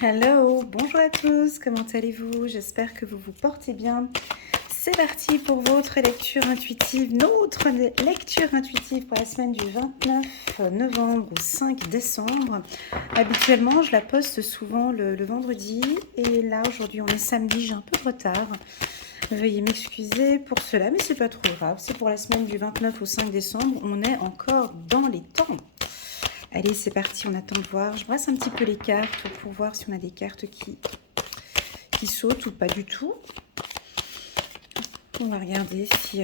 Hello, bonjour à tous, comment allez-vous? J'espère que vous vous portez bien. C'est parti pour votre lecture intuitive, notre lecture intuitive pour la semaine du 29 novembre au 5 décembre. Habituellement, je la poste souvent le vendredi et là, aujourd'hui, on est samedi, j'ai un peu de retard. Veuillez m'excuser pour cela, mais c'est pas trop grave. C'est pour la semaine du 29 au 5 décembre, on est encore dans les temps. Allez, c'est parti, on attend de voir. Je brasse un petit peu les cartes pour voir si on a des cartes qui sautent ou pas du tout. On va regarder si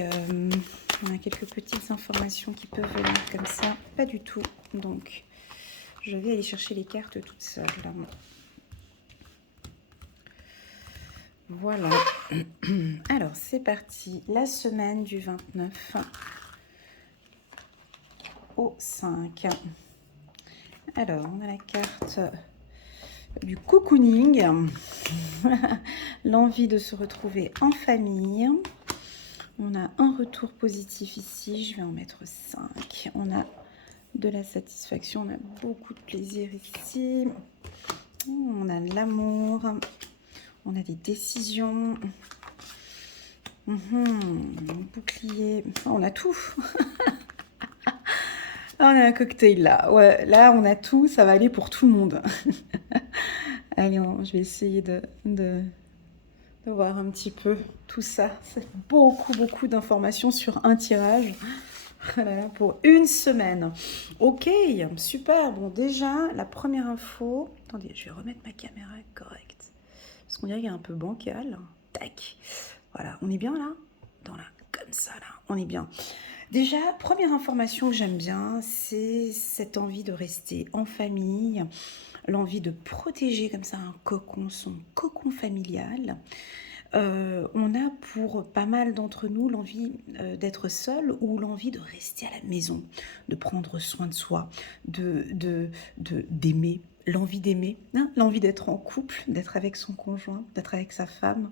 on a quelques petites informations qui peuvent venir comme ça. Pas du tout. Donc, je vais aller chercher les cartes toutes seules. Voilà. Alors, c'est parti. La semaine du 29 au 5. Alors, on a la carte du cocooning, l'envie de se retrouver en famille. On a un retour positif ici, je vais en mettre 5. On a de la satisfaction, on a beaucoup de plaisir ici. On a l'amour, on a des décisions. Bouclier, on a tout. On a un cocktail là. Ouais, là on a tout, ça va aller pour tout le monde. Allez, je vais essayer de voir un petit peu tout ça. C'est beaucoup d'informations sur un tirage. Voilà, pour une semaine. Ok, super. Bon, déjà, la première info... Attendez, je vais remettre ma caméra correcte. Parce qu'on dirait qu'il y a un peu bancal. Tac. Voilà, on est bien là? Comme ça, là. On est bien. Déjà, première information que j'aime bien, c'est cette envie de rester en famille, l'envie de protéger comme ça un cocon, son cocon familial. On a pour pas mal d'entre nous l'envie d'être seul ou l'envie de rester à la maison, de prendre soin de soi, d'aimer, l'envie d'aimer, hein, l'envie d'être en couple, d'être avec son conjoint, d'être avec sa femme.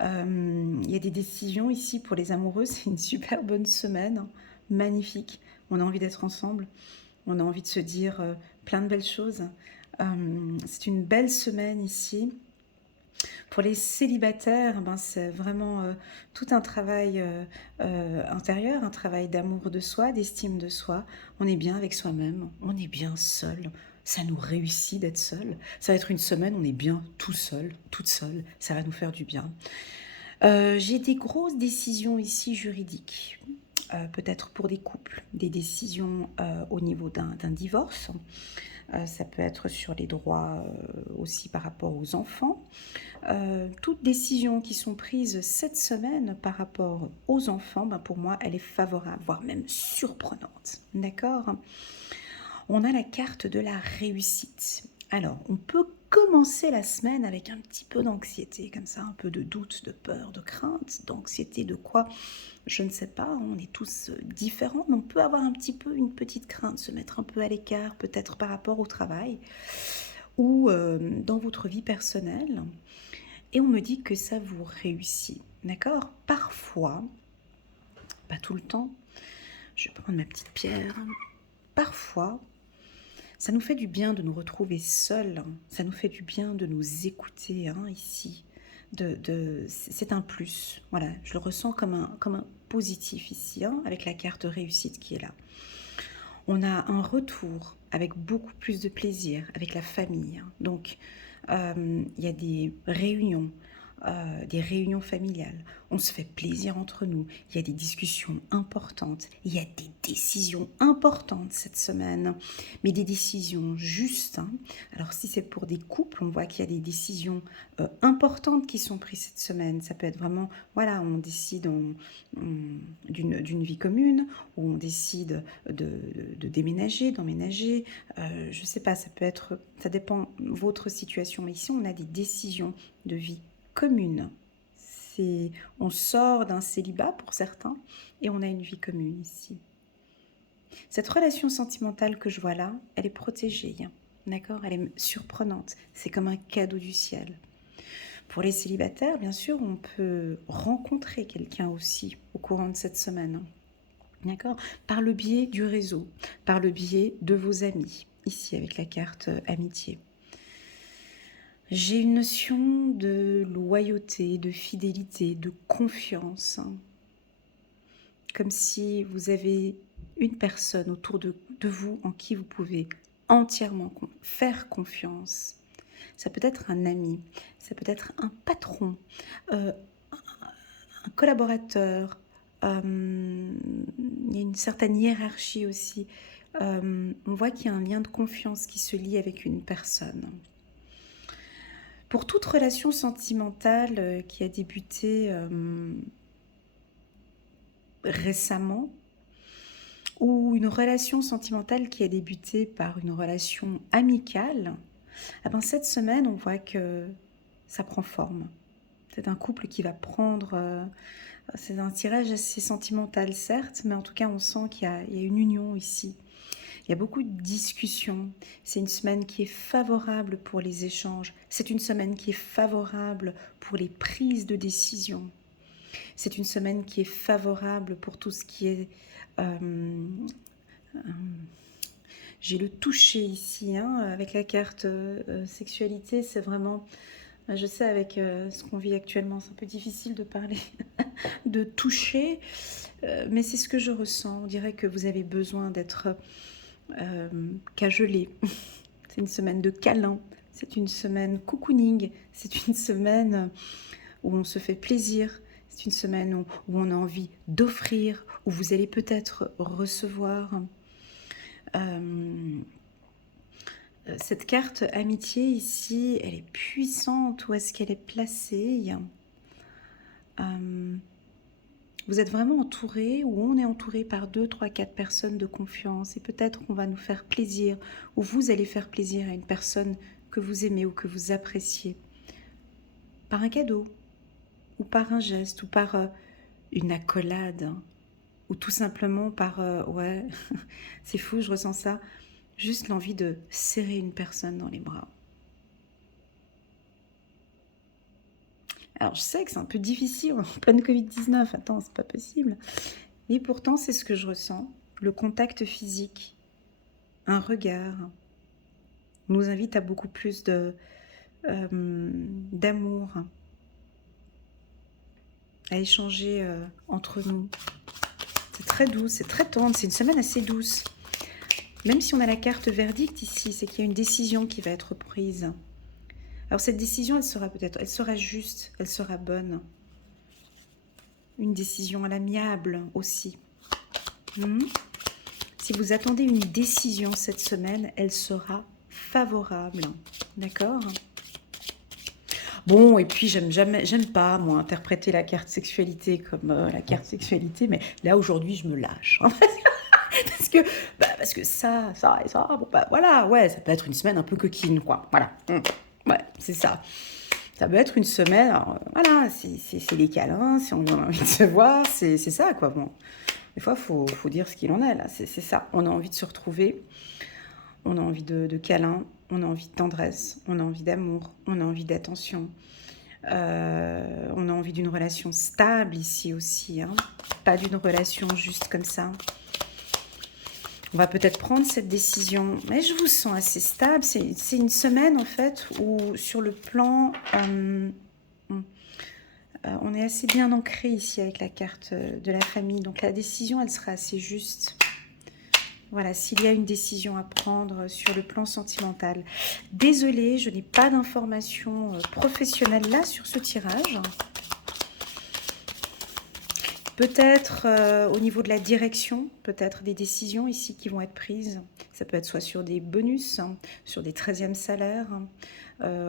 Il y a des décisions ici pour les amoureux, c'est une super bonne semaine, magnifique. On a envie d'être ensemble, on a envie de se dire plein de belles choses. C'est une belle semaine ici. Pour les célibataires, ben, c'est vraiment tout un travail intérieur, un travail d'amour de soi, d'estime de soi. On est bien avec soi-même, on est bien seul. Ça nous réussit d'être seul. Ça va être une semaine, on est bien tout seul, toute seule. Ça va nous faire du bien. J'ai des grosses décisions ici juridiques. Peut-être pour des couples, des décisions au niveau d'un divorce. Ça peut être sur les droits aussi par rapport aux enfants. Toutes décisions qui sont prises cette semaine par rapport aux enfants, ben pour moi, elle est favorable, voire même surprenante. D'accord? On a la carte de la réussite. Alors, on peut commencer la semaine avec un petit peu d'anxiété, comme ça, un peu de doute, de peur, de crainte, d'anxiété, de quoi? Je ne sais pas, on est tous différents, mais on peut avoir un petit peu une petite crainte, se mettre un peu à l'écart, peut-être par rapport au travail ou dans votre vie personnelle. Et on me dit que ça vous réussit, d'accord? Parfois, pas tout le temps, je vais prendre ma petite pierre, parfois, ça nous fait du bien de nous retrouver seuls, ça nous fait du bien de nous écouter ici. C'est un plus, voilà, je le ressens comme un positif ici, avec la carte réussite qui est là. On a un retour avec beaucoup plus de plaisir avec la famille. Donc, il y a des réunions familiales. On se fait plaisir entre nous. Il y a des discussions importantes. Il y a des décisions importantes cette semaine, mais des décisions justes. Alors, si c'est pour des couples, on voit qu'il y a des décisions importantes qui sont prises cette semaine. Ça peut être vraiment, voilà, on décide d'une vie commune, ou on décide de déménager, d'emménager. Je ne sais pas, ça peut être, ça dépend de votre situation. Mais ici, on a des décisions de vie commune. On sort d'un célibat pour certains et on a une vie commune ici. Cette relation sentimentale que je vois là, elle est protégée, d'accord? Elle est surprenante. C'est comme un cadeau du ciel. Pour les célibataires, bien sûr, on peut rencontrer quelqu'un aussi au courant de cette semaine, d'accord? Par le biais du réseau, par le biais de vos amis, ici avec la carte amitié. J'ai une notion de loyauté, de fidélité, de confiance. Comme si vous avez une personne autour de vous en qui vous pouvez entièrement faire confiance. Ça peut être un ami, ça peut être un patron, euh, un collaborateur. Il y a une certaine hiérarchie aussi. On voit qu'il y a un lien de confiance qui se lie avec une personne. Pour toute relation sentimentale qui a débuté récemment, ou une relation sentimentale qui a débuté par une relation amicale, eh ben cette semaine, on voit que ça prend forme. C'est un couple qui va prendre... c'est un tirage assez sentimental, certes, mais en tout cas, on sent qu'il y a une union ici. Il y a beaucoup de discussions. C'est une semaine qui est favorable pour les échanges. C'est une semaine qui est favorable pour les prises de décision. C'est une semaine qui est favorable pour tout ce qui est... j'ai le toucher ici, hein, avec la carte sexualité, c'est vraiment... Je sais, avec ce qu'on vit actuellement, c'est un peu difficile de parler de toucher, mais c'est ce que je ressens. On dirait que vous avez besoin d'être cajolé. C'est une semaine de câlin, c'est une semaine cocooning, c'est une semaine où on se fait plaisir, c'est une semaine où on a envie d'offrir, où vous allez peut-être recevoir. Cette carte amitié ici, elle est puissante. Où est-ce qu'elle est placée? Vous êtes vraiment entouré, ou on est entouré par 2, 3, 4 personnes de confiance, et peut-être qu'on va nous faire plaisir, ou vous allez faire plaisir à une personne que vous aimez ou que vous appréciez, par un cadeau, ou par un geste, ou par une accolade, ou tout simplement par ouais, c'est fou, je ressens ça, juste l'envie de serrer une personne dans les bras. Alors je sais que c'est un peu difficile en pleine Covid-19, attends, c'est pas possible. Mais pourtant, c'est ce que je ressens. Le contact physique, un regard, nous invite à beaucoup plus d'amour, à échanger entre nous. C'est très doux, c'est très tendre, c'est une semaine assez douce. Même si on a la carte verdict ici, c'est qu'il y a une décision qui va être prise. Alors cette décision, elle sera juste, elle sera bonne. Une décision à l'amiable aussi. Si vous attendez une décision cette semaine, elle sera favorable. D'accord ? Bon, et puis j'aime pas, moi, interpréter la carte sexualité comme la carte sexualité, mais là, aujourd'hui, je me lâche. parce que ça et ça, bon, bah voilà, ouais, ça peut être une semaine un peu coquine, quoi. Voilà. Ouais, c'est ça. Ça peut être une semaine, alors, voilà, c'est les câlins, si on a envie de se voir, c'est ça, quoi. Bon, des fois, faut dire ce qu'il en est, là, c'est ça. On a envie de se retrouver, on a envie de câlins, on a envie de tendresse, on a envie d'amour, on a envie d'attention. On a envie d'une relation stable ici aussi, hein. Pas d'une relation juste comme ça. On va peut-être prendre cette décision, mais je vous sens assez stable. C'est une semaine en fait où sur le plan, on est assez bien ancré ici avec la carte de la famille. Donc la décision, elle sera assez juste. Voilà, s'il y a une décision à prendre sur le plan sentimental. Désolée, je n'ai pas d'informations professionnelles là sur ce tirage. Peut-être au niveau de la direction, peut-être des décisions ici qui vont être prises. Ça peut être soit sur des bonus, hein, sur des 13e salaires.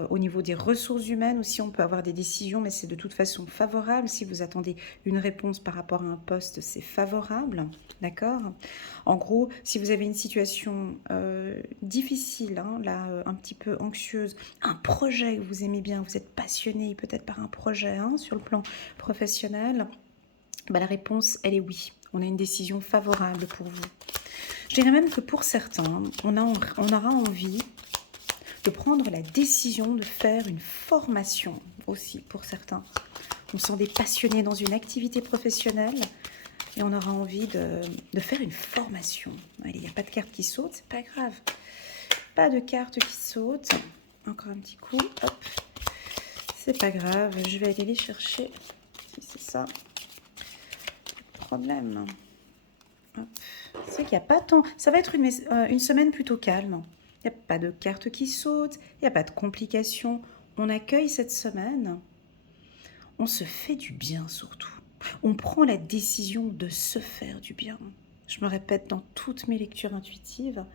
Au niveau des ressources humaines aussi, on peut avoir des décisions, mais c'est de toute façon favorable. Si vous attendez une réponse par rapport à un poste, c'est favorable. D'accord ? En gros, si vous avez une situation difficile, hein, là, un petit peu anxieuse, un projet que vous aimez bien, vous êtes passionné peut-être par un projet hein, sur le plan professionnel, bah, la réponse, elle est oui. On a une décision favorable pour vous. Je dirais même que pour certains, on aura envie de prendre la décision de faire une formation aussi pour certains. On sent des passionnés dans une activité professionnelle et on aura envie de faire une formation. Allez, il n'y a pas de carte qui saute, c'est pas grave. Pas de carte qui saute. encore un petit coup. Hop. C'est pas grave, je vais aller les chercher. Si c'est ça, problème. Hop. C'est vrai qu'il n'y a pas tant... Ça va être une semaine plutôt calme. Il n'y a pas de cartes qui sautent, il n'y a pas de complications. On accueille cette semaine. On se fait du bien surtout. On prend la décision de se faire du bien. Je me répète dans toutes mes lectures intuitives,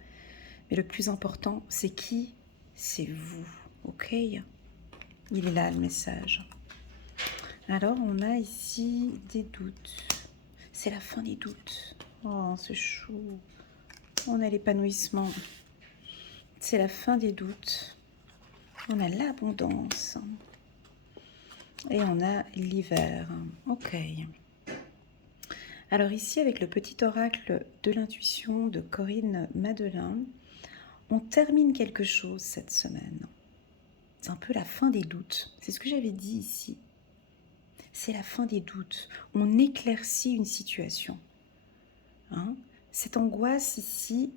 mais le plus important, c'est qui? C'est vous, ok? Il est là le message. Alors, on a ici des doutes. C'est la fin des doutes. Oh, c'est chou. On a l'épanouissement. C'est la fin des doutes. On a l'abondance. Et on a l'hiver. Ok. Alors ici, avec le petit oracle de l'intuition de Corinne Madelin, on termine quelque chose cette semaine. C'est un peu la fin des doutes. C'est ce que j'avais dit ici. C'est la fin des doutes. On éclaircit une situation. Hein? Cette angoisse ici,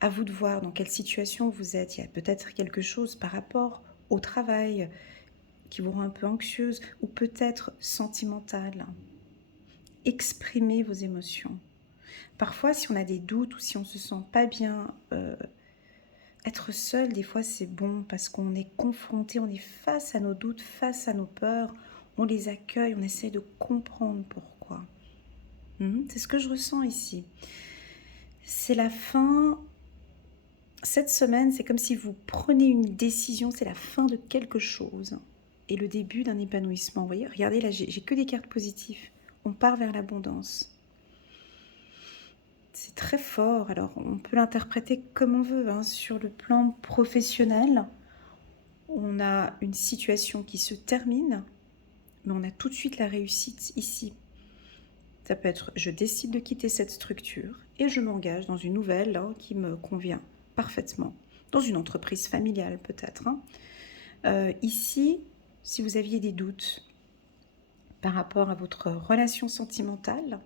à vous de voir dans quelle situation vous êtes. Il y a peut-être quelque chose par rapport au travail qui vous rend un peu anxieuse ou peut-être sentimentale. Exprimez vos émotions. Parfois, si on a des doutes ou si on ne se sent pas bien, être seul, des fois, c'est bon parce qu'on est confronté, on est face à nos doutes, face à nos peurs, on les accueille, on essaie de comprendre pourquoi. C'est ce que je ressens ici. C'est la fin. Cette semaine, c'est comme si vous prenez une décision, c'est la fin de quelque chose et le début d'un épanouissement. Vous voyez, regardez là, j'ai que des cartes positives. On part vers l'abondance. C'est très fort, alors on peut l'interpréter comme on veut. Sur le plan professionnel, on a une situation qui se termine, mais on a tout de suite la réussite ici. Ça peut être, je décide de quitter cette structure et je m'engage dans une nouvelle qui me convient parfaitement, dans une entreprise familiale peut-être. Ici, si vous aviez des doutes par rapport à votre relation sentimentale,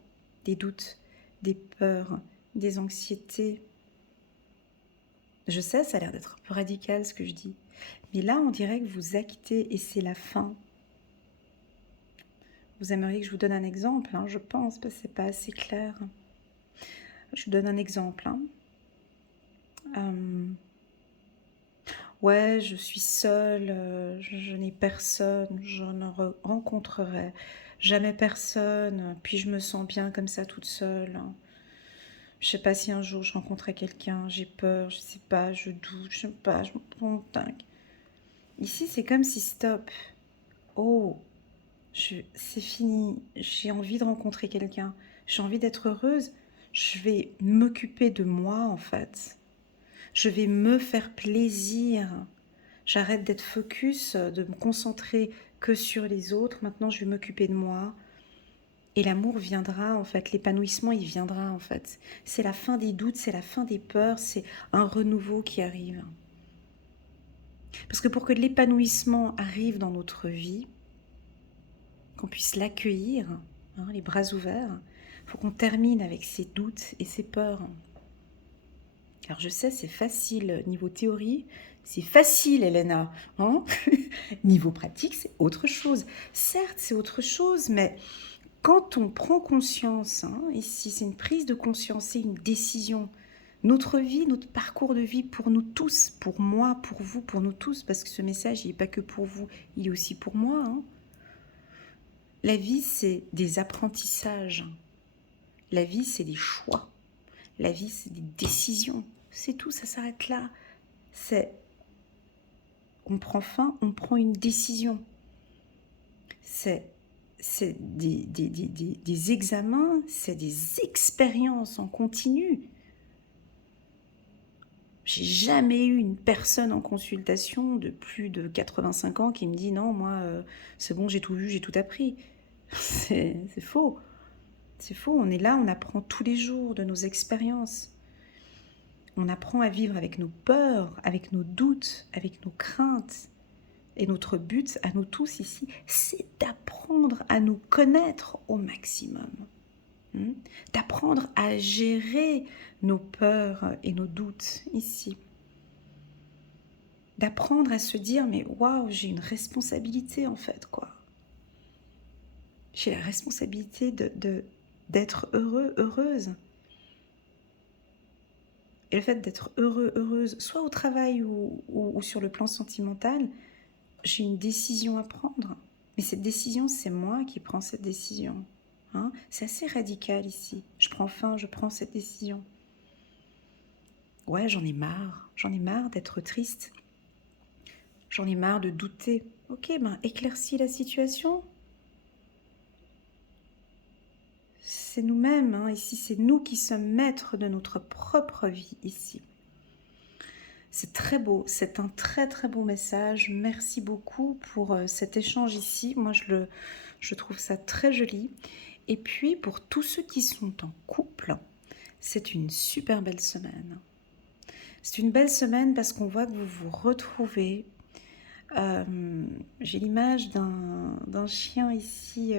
des doutes, des peurs, des anxiétés. Je sais, ça a l'air d'être un peu radical ce que je dis. Mais là, on dirait que vous actez et c'est la fin. Vous aimeriez que je vous donne un exemple, je pense, parce que ce n'est pas assez clair. Je vous donne un exemple. Ouais, je suis seule, je n'ai personne, je ne rencontrerai jamais personne, puis je me sens bien comme ça toute seule. Je sais pas si un jour je rencontrerai quelqu'un, j'ai peur, je sais pas, je doute, je sais pas, je me prends dingue. Ici, c'est comme si stop. Oh, c'est fini, j'ai envie de rencontrer quelqu'un, j'ai envie d'être heureuse, je vais m'occuper de moi en fait. Je vais me faire plaisir. J'arrête d'être focus, de me concentrer que sur les autres. Maintenant, je vais m'occuper de moi. Et l'amour viendra, en fait. L'épanouissement, il viendra, en fait. C'est la fin des doutes, c'est la fin des peurs, c'est un renouveau qui arrive. Parce que pour que l'épanouissement arrive dans notre vie, qu'on puisse l'accueillir, les bras ouverts, il faut qu'on termine avec ces doutes et ces peurs. Alors je sais, c'est facile niveau théorie, c'est facile Elena, niveau pratique c'est autre chose. Certes c'est autre chose, mais quand on prend conscience, ici c'est une prise de conscience, c'est une décision. Notre vie, notre parcours de vie pour nous tous, pour moi, pour vous, pour nous tous, parce que ce message il n'est pas que pour vous, il est aussi pour moi. La vie c'est des apprentissages, la vie c'est des choix, la vie c'est des décisions. C'est tout, ça s'arrête là. On prend fin, on prend une décision. C'est des examens, c'est des expériences en continu. J'ai jamais eu une personne en consultation de plus de 85 ans qui me dit non, moi, c'est bon, j'ai tout vu, j'ai tout appris. C'est faux. C'est faux, on est là, on apprend tous les jours de nos expériences. On apprend à vivre avec nos peurs, avec nos doutes, avec nos craintes. Et notre but à nous tous ici, c'est d'apprendre à nous connaître au maximum. D'apprendre à gérer nos peurs et nos doutes ici. d'apprendre à se dire, mais waouh, j'ai une responsabilité en fait, quoi. J'ai la responsabilité d'être heureux, heureuse. Et le fait d'être heureux, heureuse, soit au travail ou sur le plan sentimental, j'ai une décision à prendre. Mais cette décision, c'est moi qui prends cette décision. Hein, c'est assez radical ici. Je prends cette décision. Ouais, j'en ai marre d'être triste. J'en ai marre de douter. Ok, ben éclaircis la situation. C'est nous-mêmes, hein, ici, c'est nous qui sommes maîtres de notre propre vie ici. C'est très beau, c'est un très très beau message. Merci beaucoup pour cet échange ici. Moi, je trouve ça très joli. Et puis, pour tous ceux qui sont en couple, c'est une super belle semaine. C'est une belle semaine parce qu'on voit que vous vous retrouvez. J'ai l'image d'un chien ici.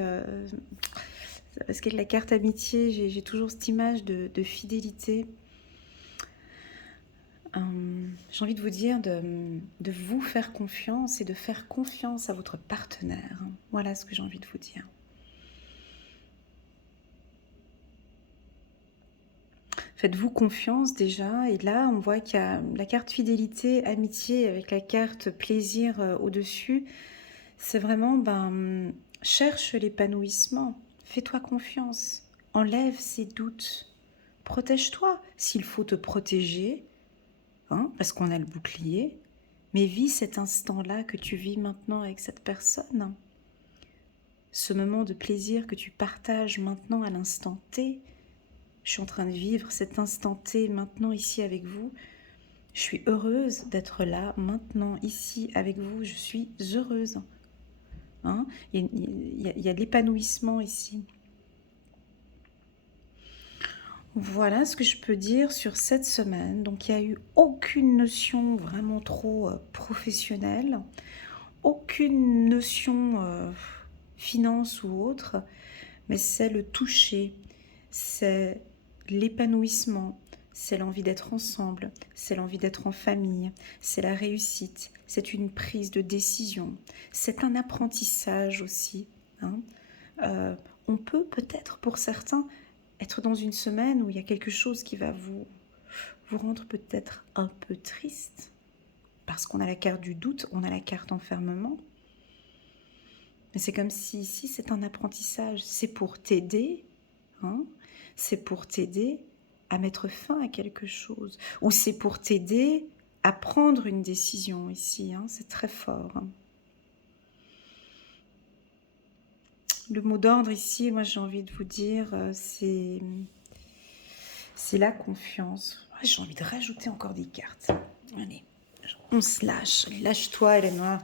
Parce que la carte amitié, j'ai toujours cette image de fidélité. J'ai envie de vous dire de vous faire confiance et de faire confiance à votre partenaire. Voilà ce que j'ai envie de vous dire. Faites-vous confiance déjà. Et là, on voit qu'il y a la carte fidélité, amitié avec la carte plaisir au-dessus. C'est vraiment, cherche l'épanouissement. Fais-toi confiance. Enlève ces doutes. Protège-toi s'il faut te protéger. Parce qu'on a le bouclier, mais vis cet instant-là que tu vis maintenant avec cette personne. Ce moment de plaisir que tu partages maintenant à l'instant T. Je suis en train de vivre cet instant T maintenant ici avec vous. Je suis heureuse d'être là maintenant ici avec vous. Je suis heureuse. Il y a de l'épanouissement ici. Voilà ce que je peux dire sur cette semaine. Donc il n'y a eu aucune notion vraiment trop professionnelle, aucune notion finance ou autre, mais c'est le toucher, c'est l'épanouissement, c'est l'envie d'être ensemble, c'est l'envie d'être en famille, c'est la réussite, c'est une prise de décision, c'est un apprentissage aussi. On peut peut-être pour certains être dans une semaine où il y a quelque chose qui va vous rendre peut-être un peu triste, parce qu'on a la carte du doute, on a la carte enfermement. Mais c'est comme si ici, c'est un apprentissage. C'est pour t'aider, c'est pour t'aider à mettre fin à quelque chose. Ou c'est pour t'aider à prendre une décision ici. C'est très fort. Le mot d'ordre ici, moi j'ai envie de vous dire, c'est la confiance. J'ai envie de rajouter encore des cartes. Allez, on se lâche. Allez, lâche-toi, Elena.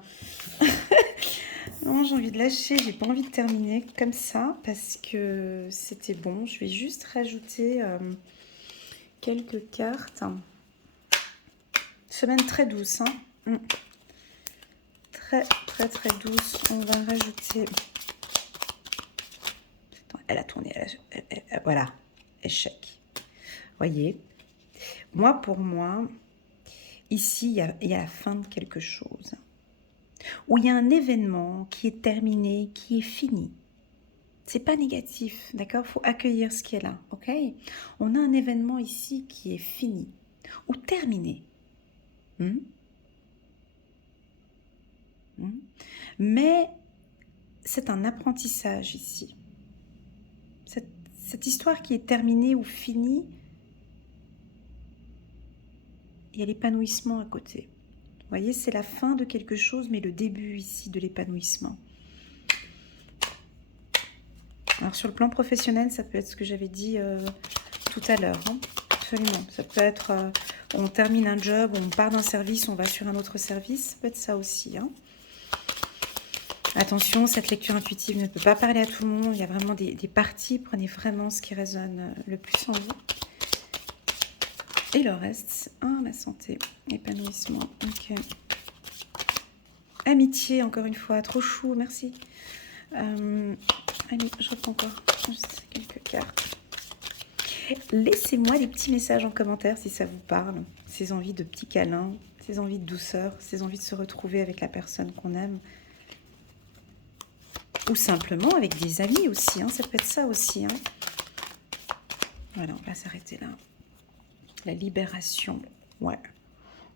Non, j'ai envie de lâcher. J'ai pas envie de terminer comme ça parce que c'était bon. Je vais juste rajouter quelques cartes. Semaine très douce. Très, très, très douce. On va rajouter... Elle a tourné. Voilà. Échec. Voyez. Pour moi, ici, il y a la fin de quelque chose. Où il y a un événement qui est terminé, qui est fini. C'est pas négatif, d'accord? Il faut accueillir ce qui est là, ok? On a un événement ici qui est fini ou terminé. Mais c'est un apprentissage ici. Cette histoire qui est terminée ou finie, il y a l'épanouissement à côté. Vous voyez, c'est la fin de quelque chose, mais le début ici de l'épanouissement. Alors sur le plan professionnel, ça peut être ce que j'avais dit tout à l'heure. Absolument. Ça peut être, on termine un job, on part d'un service, on va sur un autre service. Ça peut être ça aussi. Attention, cette lecture intuitive ne peut pas parler à tout le monde. Il y a vraiment des parties. Prenez vraiment ce qui résonne le plus en vous. Et le reste, la santé, épanouissement. Ok. Amitié, encore une fois. Trop chou, merci. Allez, je reprends encore juste quelques cartes. Laissez-moi des petits messages en commentaire si ça vous parle. Ces envies de petits câlins, ces envies de douceur, ces envies de se retrouver avec la personne qu'on aime. Ou simplement avec des amis aussi, hein, ça peut être ça aussi. Hein. Voilà, on va s'arrêter là. La libération, ouais.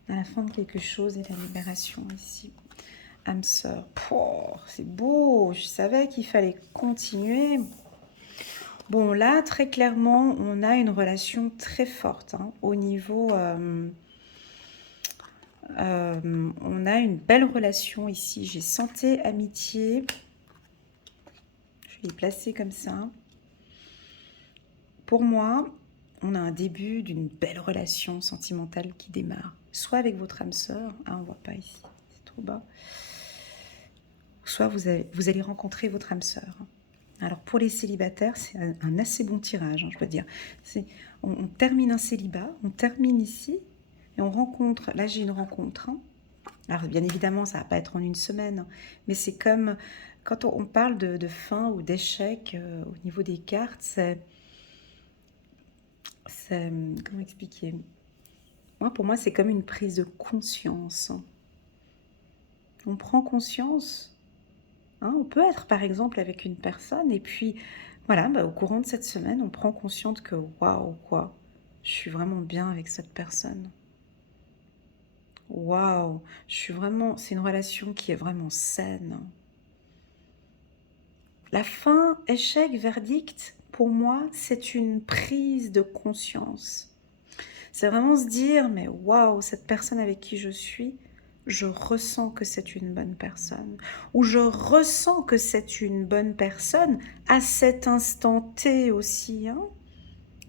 À la fin de quelque chose et la libération ici. Âme sœur, c'est beau, je savais qu'il fallait continuer. Bon, là, très clairement, on a une relation très forte hein, au niveau... on a une belle relation ici. J'ai santé, amitié. Je vais les placer comme ça. Pour moi, on a un début d'une belle relation sentimentale qui démarre. Soit avec votre âme sœur, ah, on ne voit pas ici, c'est trop bas. Soit vous allez rencontrer votre âme sœur. Alors pour les célibataires, c'est un assez bon tirage, hein, je peux dire. On termine un célibat, on termine ici, et on rencontre, là j'ai une rencontre. Hein. Alors bien évidemment, ça ne va pas être en une semaine, mais c'est comme quand on parle de fin ou d'échec au niveau des cartes, comment expliquer? Pour moi, c'est comme une prise de conscience. On prend conscience. Hein, on peut être par exemple avec une personne et puis voilà, au courant de cette semaine, on prend conscience que waouh, quoi, je suis vraiment bien avec cette personne. Waouh, c'est une relation qui est vraiment saine. La fin, échec, verdict, pour moi, c'est une prise de conscience. C'est vraiment se dire, mais waouh, cette personne avec qui je ressens que c'est une bonne personne. Ou je ressens que c'est une bonne personne à cet instant T aussi. Hein.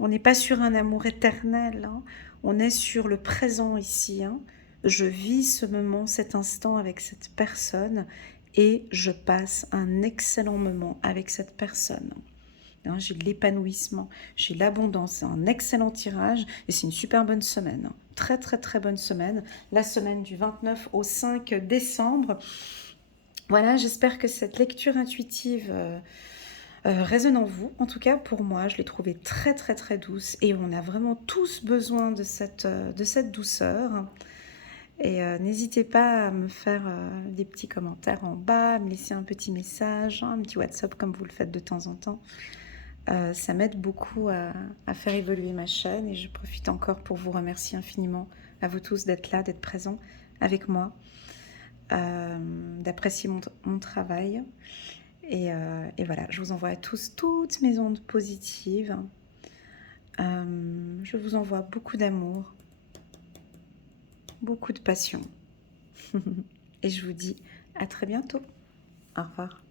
On n'est pas sur un amour éternel. Hein. On est sur le présent ici. Hein. Je vis ce moment, cet instant avec cette personne et je passe un excellent moment avec cette personne. Hein, j'ai de l'épanouissement, j'ai l'abondance, c'est un excellent tirage et c'est une super bonne semaine. Très très très bonne semaine, la semaine du 29 au 5 décembre. Voilà, j'espère que cette lecture intuitive résonne en vous. En tout cas, pour moi, je l'ai trouvée très très très douce et on a vraiment tous besoin de cette douceur. Et n'hésitez pas à me faire des petits commentaires en bas, à me laisser un petit message, hein, un petit WhatsApp comme vous le faites de temps en temps. Ça m'aide beaucoup à faire évoluer ma chaîne et je profite encore pour vous remercier infiniment à vous tous d'être là, d'être présents avec moi, d'apprécier mon travail. Et voilà, je vous envoie à tous toutes mes ondes positives. Je vous envoie beaucoup d'amour, beaucoup de passion. Et je vous dis à très bientôt. Au revoir.